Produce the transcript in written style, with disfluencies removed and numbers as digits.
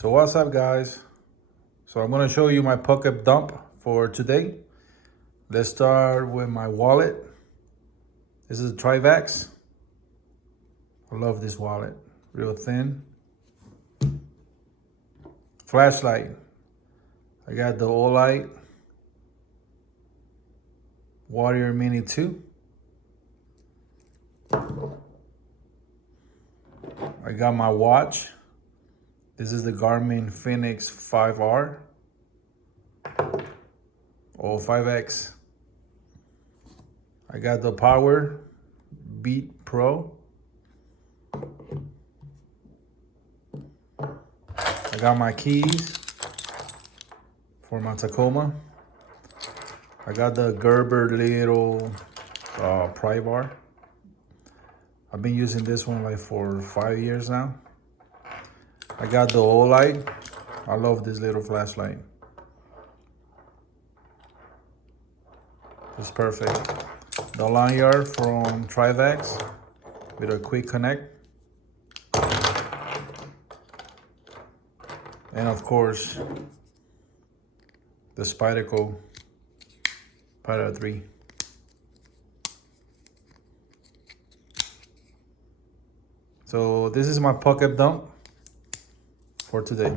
So what's up, guys? So I'm gonna show you my pocket dump for today. Let's start with my wallet. This is a Trivax. I love this wallet, real thin. Flashlight. I got the Olight Warrior Mini 2. I got my watch. This is the Garmin Fenix 5R or 5X. I got the Power Beat Pro. I got my keys for my Tacoma. I got the Gerber little pry bar. I've been using this one like for 5 years now. I got the Olight. I love this little flashlight. It's perfect. The lanyard from Trivax with a quick connect. And of course, the Spyderco Para 3. So this is my pocket dump for today.